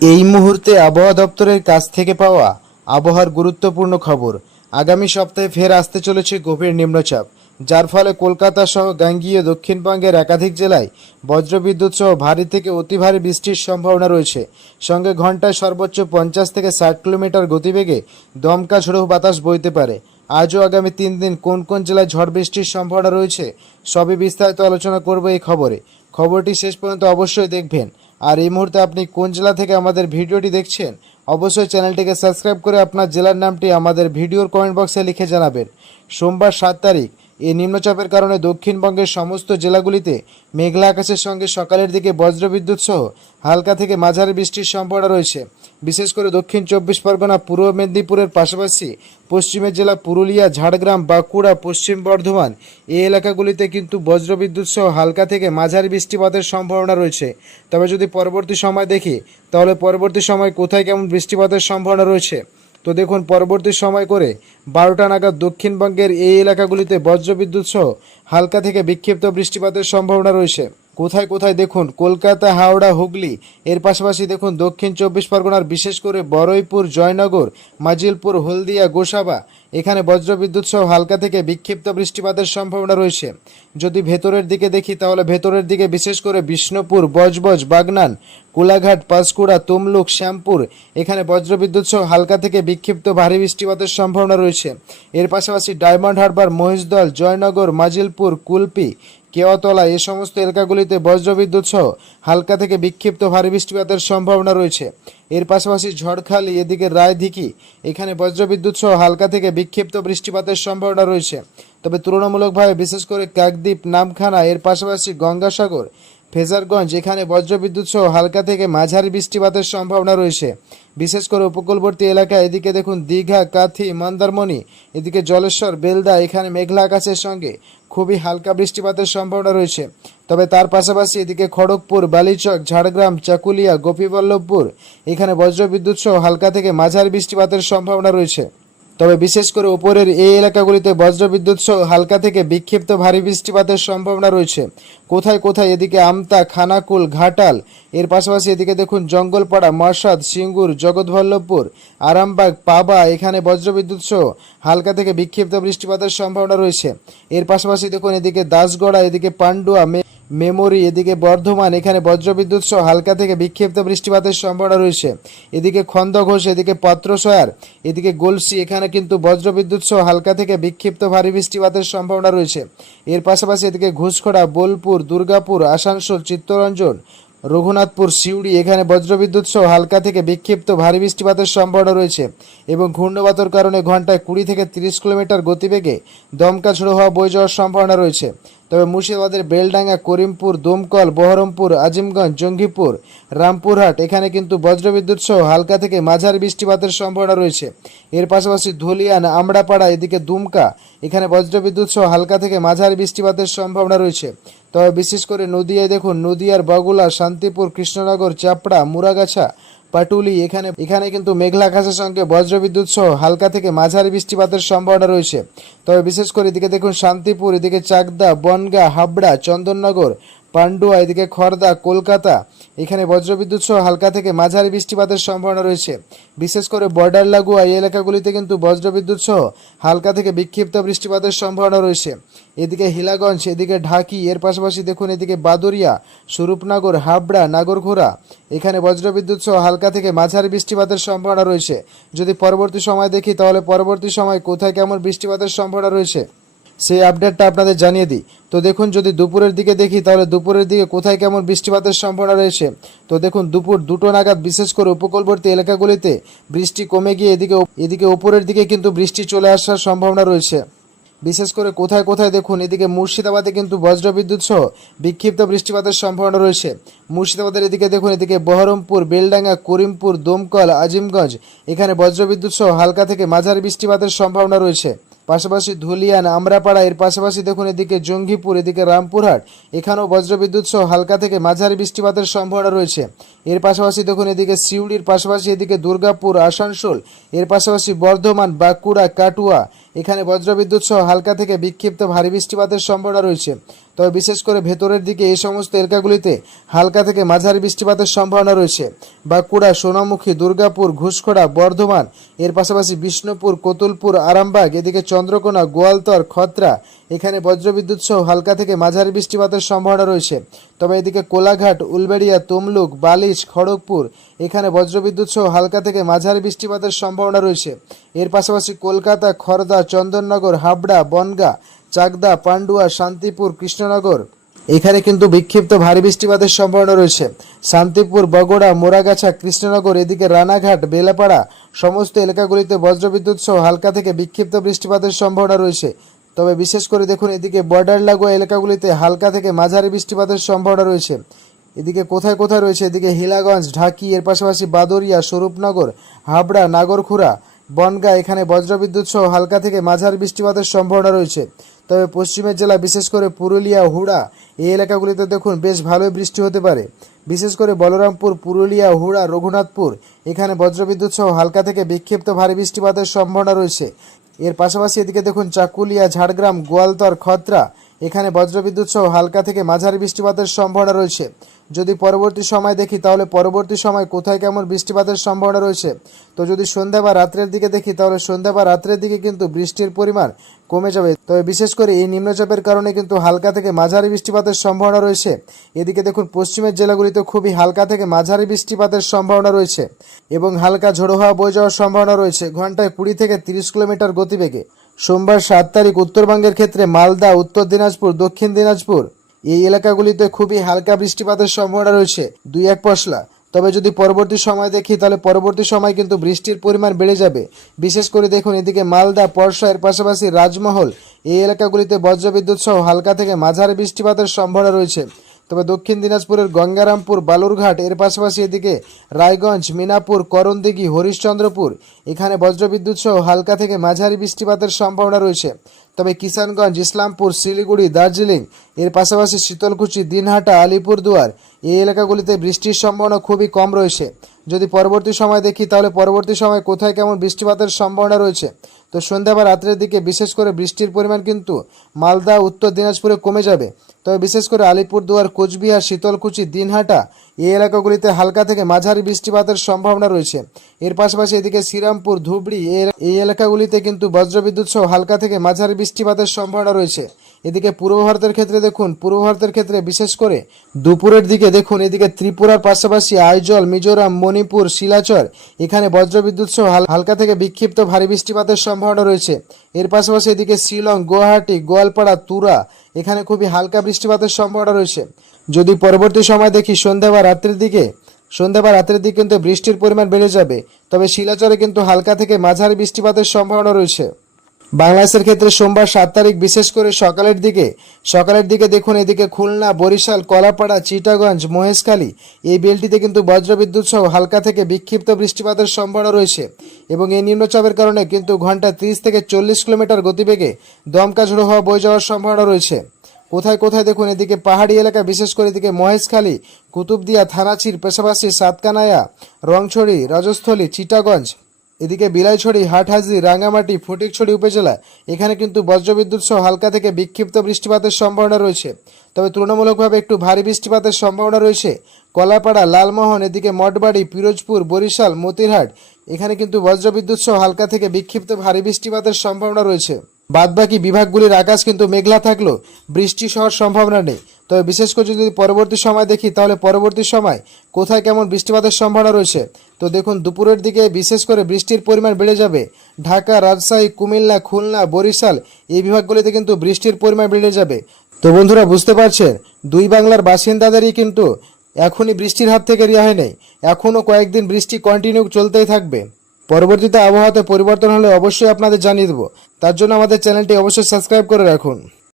এই মুহূর্তে আবহাওয়া দপ্তরের কাছ থেকে পাওয়া আবহাওয়ার গুরুত্বপূর্ণ খবর। আগামী সপ্তাহে ফের আসতে চলেছে গভীর নিম্নচাপ, যার ফলে কলকাতা সহ গাঙ্গেয় দক্ষিণবঙ্গের একাধিক জেলায় বজ্রবিদ্যুৎ সহ ভারী থেকে অতি ভারী বৃষ্টির সম্ভাবনা রয়েছে। সঙ্গে ঘন্টায় সর্বোচ্চ 50 থেকে 60 কিলোমিটার গতিবেগে দমকা ঝোড়ো বাতাস বইতে পারে। আজও আগামী 3 দিন কোন কোন জেলায় ঝড় বৃষ্টির সম্ভাবনা রয়েছে সবই বিস্তারিত আলোচনা করব এই খবরে। খবরটি শেষ পর্যন্ত অবশ্যই দেখবেন। আর এই মুহূর্তে আপনি কোন জেলা থেকে আমাদের ভিডিওটি দেখছেন অবশ্যই চ্যানেলটিকে সাবস্ক্রাইব করে আপনার জেলার নামটি আমাদের ভিডিওর কমেন্ট বক্সে লিখে জানাবেন। সোমবার 7 তারিখ এই নিম্নচাপের কারণে দক্ষিণবঙ্গের সমস্ত জেলাগুলিতে মেঘলা আকাশের সঙ্গে সকালের দিকে বজ্রবিদ্যুৎ সহ হালকা থেকে মাঝারি বৃষ্টির সম্ভাবনা রয়েছে। বিশেষ করে দক্ষিণ 24 পরগনা, পূর্ব মেদিনীপুরের পাশাপাশি পশ্চিমের জেলা পুরুলিয়া, ঝাড়গ্রাম, বাঁকুড়া, পশ্চিম বর্ধমান এই এলাকাগুলিতে কিন্তু বজ্রবিদ্যুৎ সহ হালকা থেকে মাঝারি বৃষ্টিপাতের সম্ভাবনা রয়েছে। তবে যদি পরবর্তী সময় দেখি তাহলে পরবর্তী সময় কোথায় কেমন বৃষ্টিপাতের সম্ভাবনা রয়েছে, তো দেখুন পরবর্তী সময় করে 12টা নাগাদ দক্ষিণবঙ্গের এই এলাকাগুলিতে বজ্রবিদ্যুৎ সহ হালকা থেকে বিক্ষিপ্ত বৃষ্টিপাতের সম্ভাবনা রয়েছে। কোথায় কোথায় দেখুন কলকাতা, হাওড়া, হুগলি, এর পাশাপাশি দেখুন দক্ষিণ 24 পরগনার বিশেষ করে বরইপুর, জয়নগর, মাজিলপুর, হলদিয়া, গোসাবা এখানে বজ্রবিদ্যুৎ সহ হালকা থেকে বিক্ষিপ্ত বৃষ্টিপাতের সম্ভাবনা রয়েছে। যদি ভেতরের দিকে দেখি তাহলে ভেতরের দিকে বিশেষ করে বিষ্ণুপুর, বজবজ, বাগনান, কোলাঘাট, পাঁশকুড়া, তমলুক, শ্যামপুর এখানে বজ্রবিদ্যুৎ সহ হালকা থেকে বিক্ষিপ্ত ভারী বৃষ্টিপাতের সম্ভাবনা রয়েছে। এর পাশাপাশি ডায়মন্ড হারবার, মহিষদল, জয়নগর, মাজিলপুর, কুলপি, কেওয়াতলা এই সমস্ত এলাকাগুলিতে বজ্রবিদ্যুৎ সহ হালকা থেকে বিক্ষিপ্ত ভারী বৃষ্টিপাতের সম্ভাবনা রয়েছে। এর পাশাপাশি ঝড়খালি, এদিকে রায়দিঘি এখানে বজ্রবিদ্যুৎ সহ হালকা থেকে বিক্ষিপ্ত বৃষ্টিপাতের সম্ভাবনা রয়েছে। তবে তুলনামূলকভাবে বিশেষ করে কাকদ্বীপ, নামখানা এর পাশাপাশি গঙ্গাসাগর, ফেজারগঞ্জ এখানে বজ্রবিদ্যুৎ সহ হালকা থেকে মাঝারি বৃষ্টিপাতের সম্ভাবনা রয়েছে। বিশেষ করে উপকূলবর্তী এলাকা এদিকে দেখুন দীঘা, কাথি, মন্দারমণি, এদিকে জলেশ্বর, বেলদা এখানে মেঘলা আকাশের সঙ্গে খুবই হালকা বৃষ্টিপাতের সম্ভাবনা রয়েছে। তবে তার পাশাপাশি এদিকে খড়গপুর, বালিচক, ঝাড়গ্রাম, চাকুলিয়া, গোপীবল্লভপুর এখানে বজ্রবিদ্যুৎ সহ হালকা থেকে মাঝারি বৃষ্টিপাতের সম্ভাবনা রয়েছে। তবে বিশেষ করে উপরের এই এলাকাগুলিতে বজ্রবিদ্যুৎ সহ হালকা থেকে বিক্ষিপ্ত ভারী বৃষ্টিপাতের সম্ভাবনা রয়েছে। কোথায় কোথায় এদিকে আমতা, খানাকুল, ঘাটাল এর পাশাপাশি এদিকে দেখুন জঙ্গলপাড়া, মরসাদ, সিঙ্গুর, জগৎবল্লভপুর, আরামবাগ, পাবা এখানে বজ্রবিদ্যুৎ সহ হালকা থেকে বিক্ষিপ্ত বৃষ্টিপাতের সম্ভাবনা রয়েছে। এর পাশাপাশি দেখুন এদিকে দাসগড়া, এদিকে পান্ডুয়া, মেমরি, এদিকে বর্ধমান এখানে বজ্রবিদ্যুৎ সহ হালকা থেকে বিক্ষিপ্ত বৃষ্টিপাতের সম্ভাবনা রয়েছে। এদিকে খন্দঘোষ, এদিকে পাত্রসয়ার, এদিকে গলসি এখানে কিন্তু বজ্রবিদ্যুৎ সহ হালকা থেকে বিক্ষিপ্ত ভারী বৃষ্টিপাতের সম্ভাবনা রয়েছে। এর পাশাপাশি এদিকে ঘুষখড়া, বোলপুর, দুর্গাপুর, আসানসোল, চিত্তরঞ্জন, রঘুনাথপুর, সিউড়ি এখানে বজ্রবিদ্যুৎ সহ হালকা থেকে বিক্ষিপ্ত ভারী বৃষ্টিপাতের সম্ভাবনা রয়েছে। এবং ঘূর্ণবাতের কারণে ঘন্টায় 20 থেকে 30 কিলোমিটার গতিবেগে দমকা ঝোড়ো হওয়া বয়ে যাওয়ার সম্ভাবনা রয়েছে। তবে মুর্শিদাবাদের বেলডাঙ্গা, করিমপুর, দমকল, বহরমপুর, আজিমগঞ্জ, জঙ্গিপুর, রামপুরহাট এখানে কিন্তু বজ্রবিদ্যুৎ সহ হালকা থেকে মাঝারি বৃষ্টিপাতের সম্ভাবনা রয়েছে। এর পাশাপাশি ধুলিয়ান, আমড়াপাড়া, এদিকে দুমকা এখানে বজ্রবিদ্যুৎ সহ হালকা থেকে মাঝারি বৃষ্টিপাতের সম্ভাবনা রয়েছে। তবে বিশেষ করে নদিয়ায় দেখুন নদিয়ার বগুলা, শান্তিপুর, কৃষ্ণনগর, চাপড়া, মুরাগাছা, পাটুলি এখানে কিন্তু মেঘলা আকাশের সঙ্গে বজ্রবিদ্যুৎ সহ হালকা থেকে মাঝারি বৃষ্টিপাতের সম্ভাবনা রয়েছে। তবে বিশেষ করে এদিকে দেখুন শান্তিপুর, এদিকে চাকদা, বনগা, হাবড়া, চন্দননগর, পান্ডুয়া, এদিকে খড়দা, কলকাতা এখানে বজ্রবিদ্যুৎ সহ হালকা থেকে মাঝারি বৃষ্টিপাতের সম্ভাবনা রয়েছে। বিশেষ করে বর্ডার লাগোয়া এই এলাকাগুলিতে কিন্তু বজ্রবিদ্যুৎ সহ হালকা থেকে বিক্ষিপ্ত বৃষ্টিপাতের সম্ভাবনা রয়েছে। এদিকে হিলাগঞ্জ, এদিকে ঢাকি এর পাশাপাশি দেখুন এদিকে বাদুরিয়া, স্বরূপনগর, হাবড়া, নাগরঘোড়া এখানে বজ্রবিদ্যুৎ সহ হালকা থেকে মাঝারি বৃষ্টিপাতের সম্ভাবনা রয়েছে। যদি পরবর্তী সময় দেখি তাহলে পরবর্তী সময় কোথায় কেমন বৃষ্টিপাতের সম্ভাবনা রয়েছে সেই আপডেটটা আপনাদের জানিয়ে দিই। তো দেখুন যদি দুপুরের দিকে দেখি তাহলে দুপুরের দিকে কোথায় কেমন বৃষ্টিপাতের সম্ভাবনা রয়েছে। তো দেখুন দুপুর 2টো নাগাদ বিশেষ করে উপকূলবর্তী এলাকাগুলিতে বৃষ্টি কমে গিয়ে এদিকে উপরের দিকে কিন্তু বৃষ্টি চলে আসার সম্ভাবনা রয়েছে। বিশেষ করে কোথায় কোথায় দেখুন এদিকে মুর্শিদাবাদে কিন্তু বজ্রবিদ্যুৎ সহ বিক্ষিপ্ত বৃষ্টিপাতের সম্ভাবনা রয়েছে। মুর্শিদাবাদের এদিকে দেখুন এদিকে বহরমপুর, বেলডাঙ্গা, করিমপুর, দমকল, আজিমগঞ্জ এখানে বজ্রবিদ্যুৎ সহ হালকা থেকে মাঝারি বৃষ্টিপাতের সম্ভাবনা রয়েছে। পাশাপাশি ধুলিয়ান, আমরাপাড়া এর পাশাপাশি দেখুন এদিকে জঙ্গিপুর, এদিকে রামপুরহাট এখানেও বজ্রবিদ্যুৎ সহ হালকা থেকে মাঝারি বৃষ্টিপাতের সম্ভাবনা রয়েছে। এর পাশাপাশি দেখুন এদিকে সিউড়ির পাশাপাশি এদিকে দুর্গাপুর, আসানসোল এর পাশাপাশি বর্ধমান, বাঁকুড়া, কাটুয়া এখানে বজ্রবিদ্যুৎ সহ হালকা থেকে বিক্ষিপ্ত ভারী বৃষ্টিপাতের সম্ভাবনা রয়েছে। তবে বিশেষ করে ভেতরের দিকে এই সমস্ত এলাকাগুলিতে হালকা থেকে মাঝারি বৃষ্টিপাতের সম্ভাবনা রয়েছে। বাঁকুড়া, সোনামুখী, দুর্গাপুর, ঘুষখোড়া, বর্ধমান, এর পাশাপাশি বিষ্ণুপুর, কতুলপুর, আরামবাগ, এদিকে চন্দ্রকোনা, গোয়ালতর, খত্রা, এখানে বজ্রবিদ্যুৎ সহ হালকা থেকে মাঝারি বৃষ্টিপাতের সম্ভাবনা রয়েছে। তবে এদিকে কোলাঘাট, উলবেড়িয়া, তমলুক, বালিশ, খড়গপুর, এখানে বজ্রবিদ্যুৎ সহ হালকা থেকে মাঝারি বৃষ্টিপাতের সম্ভাবনা রয়েছে। এর পাশাপাশি কলকাতা, খড়দা, চন্দননগর, হাবড়া, বনগাঁ, চাকদা, পান্ডুয়া, শান্তিপুর, কৃষ্ণনগর, এখানে কিন্তু বিক্ষিপ্ত ভারী বৃষ্টিপাতের সম্ভাবনা রয়েছে। শান্তিপুর, বগুড়া, মোরাগাছা, কৃষ্ণনগর, এদিকে রানাঘাট, বেলাপাড়া, সমস্ত এলাকাগুলিতে বজ্রবিদ্যুৎ সহ হালকা থেকে বিক্ষিপ্ত বৃষ্টিপাতের সম্ভাবনা রয়েছে। তবে বিশেষ করে দেখুন এদিকে বর্ডার লাগোয়া এলাকাগুলিতে হালকা থেকে মাঝারি বৃষ্টিপাতের সম্ভাবনা রয়েছে। এদিকে কোথায় কোথায় রয়েছে, এদিকে হিলাগঞ্জ, ঢাকি, এর পাশাপাশি বাদরিয়া, স্বরূপনগর, হাবড়া, নাগরখুড়া, বনগাঁ, এখানে বজ্রবিদ্যুৎ সহ হালকা থেকে মাঝারি বৃষ্টিপাতের সম্ভাবনা রয়েছে। তবে পশ্চিমের জেলা বিশেষ করে পুরুলিয়া, হুড়া, এই এলাকাগুলিতে দেখুন বেশ ভালোই বৃষ্টি হতে পারে। বিশেষ করে বলরামপুর, পুরুলিয়া, হুড়া, রঘুনাথপুর, এখানে বজ্রবিদ্যুৎ সহ হালকা থেকে বিক্ষিপ্ত ভারী বৃষ্টিপাতের সম্ভাবনা রয়েছে। এর পাশাপাশি এদিকে দেখুন চাকুলিয়া, ঝাড়গ্রাম, গোয়ালতর, খত্রা, এখানে বজ্রবিদ্যুৎ সহ হালকা থেকে মাঝারি বৃষ্টিপাতের সম্ভাবনা রয়েছে। যদি পরবর্তী সময় দেখি তাহলে পরবর্তী সময় কোথায় কেমন বৃষ্টিপাতের সম্ভাবনা রয়েছে, তো যদি সন্ধ্যা বা রাত্রের দিকে দেখি তাহলে সন্ধ্যা বা রাত্রের দিকে কিন্তু বৃষ্টির পরিমাণ কমে যাবে। তবে বিশেষ করে এই নিম্নচাপের কারণে কিন্তু হালকা থেকে মাঝারি বৃষ্টিপাতের সম্ভাবনা রয়েছে। এদিকে দেখুন পশ্চিমের জেলাগুলিতে খুবই হালকা থেকে মাঝারি বৃষ্টিপাতের সম্ভাবনা রয়েছে এবং হালকা ঝোড়ো হাওয়া বয়ে যাওয়ার সম্ভাবনা রয়েছে ঘন্টায় 20 থেকে 30 কিলোমিটার গতিবেগে। সোমবার 7 তারিখ উত্তরবঙ্গের ক্ষেত্রে মালদা, উত্তর দিনাজপুর, দক্ষিণ দিনাজপুর, এই এলাকাগুলিতে খুবই হালকা বৃষ্টিপাতের সম্ভাবনা রয়েছে 2-1 পশলা। তবে যদি পরবর্তী সময় দেখি তাহলে পরবর্তী সময় কিন্তু বৃষ্টির পরিমাণ বেড়ে যাবে। বিশেষ করে দেখুন এদিকে মালদা, পরশা, এর পাশাপাশি রাজমহল, এই এলাকাগুলিতে বজ্রবিদ্যুৎ সহ হালকা থেকে মাঝারি বৃষ্টিপাতের সম্ভাবনা রয়েছে। তবে দক্ষিণ দিনাজপুরের গঙ্গারামপুর, বালুরঘাট, এর পাশাপাশি এদিকে রায়গঞ্জ, মিনাপুর, করণদিঘি, হরিশ্চন্দ্রপুর, এখানে বজ্রবিদ্যুৎ সহ হালকা থেকে মাঝারি বৃষ্টিপাতের সম্ভাবনা রয়েছে। তবে কিষানগঞ্জ, ইসলামপুর, শিলিগুড়ি, দার্জিলিং, এর পাশাপাশি শীতলকুচি, দিনহাটা, আলিপুরদুয়ার, এই এলাকাগুলিতে বৃষ্টির সম্ভাবনা খুবই কম রয়েছে। যদি পরবর্তী সময় দেখি তাহলে পরবর্তী সময় কোথায় কেমন বৃষ্টিপাতের সম্ভাবনা রয়েছে, তো সন্ধ্যা বা রাত্রের দিকে বিশেষ করে বৃষ্টির পরিমাণ কিন্তু মালদা, উত্তর দিনাজপুরে কমে যাবে। তবে বিশেষ করে আলিপুরদুয়ার, কোচবিহার, শীতলকুচি, দিনহাটা, এই এলাকাগুলিতে হালকা থেকে মাঝারি বৃষ্টিপাতের সম্ভাবনা রয়েছে। এর পাশাপাশি এদিকে শ্রীরামপুর, ধুবড়ি, এই এলাকাগুলিতে কিন্তু বজ্রবিদ্যুৎ সহ হালকা থেকে মাঝারি বৃষ্টিপাতের সম্ভাবনা রয়েছে। এদিকে পূর্ব ভারতের ক্ষেত্রে দেখুন, পূর্ব ভারতের ক্ষেত্রে বিশেষ করে দুপুরের দিকে দেখুন এদিকে ত্রিপুরার পাশাপাশি আইজল, মিজোরাম, মণিপুর, শিলাচর, এখানে বজ্রবিদ্যুৎ সহ হালকা থেকে বিক্ষিপ্ত ভারী বৃষ্টিপাতের সম্ভাবনা রয়েছে। এর পাশাপাশি এদিকে শিলং, গুয়াহাটি, গোয়ালপাড়া, তুরা, এখানে খুবই হালকা বৃষ্টিপাতের সম্ভাবনা রয়েছে। যদি পরবর্তী সময় দেখি সন্ধ্যা বা রাত্রের দিকে কিন্তু বৃষ্টির পরিমাণ বেড়ে যাবে। তবে শিলাচরে কিন্তু হালকা থেকে মাঝারি বৃষ্টিপাতের সম্ভাবনা রয়েছে। বাংলাদেশের ক্ষেত্রে সোমবার 7 তারিখ বিশেষ করে সকালের দিকে দেখুন এদিকে খুলনা, বরিশাল, কলাপাড়া, চিটাগঞ্জ, মহেশখালী, এই বেলটিতে কিন্তু বজ্রবিদ্যুৎ সহ হালকা থেকে বিক্ষিপ্ত বৃষ্টিপাতের সম্ভাবনা রয়েছে এবং এই নিম্নচাপের কারণে কিন্তু ঘন্টা 30 থেকে 40 কিলোমিটার গতিবেগে দমকা ঝোড়ো হাওয়া বয়ে যাওয়ার সম্ভাবনা রয়েছে। কোথায় কোথায় দেখুন এদিকে পাহাড়ি এলাকা বিশেষ করে এদিকে মহেশখালী, কুতুবদিয়া, থানাচির, পাশাপাশি সাতকানায়া, রংছড়ি, রাজস্থলী, চিটাগঞ্জ, এদিকে বিলাইছড়ি, হাটহাজারী, রাঙ্গামাটি, ফটিকছড়ি উপজেলা, এখানে কিন্তু বজ্রবিদ্যুৎ সহ হালকা থেকে বিক্ষিপ্ত বৃষ্টিপাতের সম্ভাবনা রয়েছে। তবে তুলনামূলকভাবে একটু ভারী বৃষ্টিপাতের সম্ভাবনা রয়েছে কলাপাড়া, লালমোহন, এদিকে মঠবাড়ি, পিরোজপুর, বরিশাল, মতিরহাট, এখানে কিন্তু বজ্রবিদ্যুৎ সহ হালকা থেকে বিক্ষিপ্ত ভারী বৃষ্টিপাতের সম্ভাবনা রয়েছে। বাদবাকি বিভাগগুলির আকাশ কিন্তু মেঘলা থাকলেও বৃষ্টি হওয়ার সম্ভাবনা নেই। তবে বিশেষ করে যদি পরবর্তী সময় দেখি তাহলে পরবর্তী সময় কোথায় কেমন বৃষ্টিপাতের সম্ভাবনা রয়েছে, তো দেখুন দুপুরের দিকে বিশেষ করে বৃষ্টির পরিমাণ বেড়ে যাবে। ঢাকা, রাজশাহী, কুমিল্লা, খুলনা, বরিশাল, এই বিভাগগুলিতে কিন্তু বৃষ্টির পরিমাণ বেড়ে যাবে। তো বন্ধুরা বুঝতে পারছেন, দুই বাংলার বাসিন্দাদেরই কিন্তু এখনই বৃষ্টির হাত থেকে রেহাই নেই। এখনও কয়েকদিন বৃষ্টি কন্টিনিউ চলতেই থাকবে। পরবর্তীতে আবহাওয়াতে পরিবর্তন হলে অবশ্যই আপনাদের জানিয়ে দেবো। তার জন্য আমাদের চ্যানেলটি অবশ্যই সাবস্ক্রাইব করে রাখুন।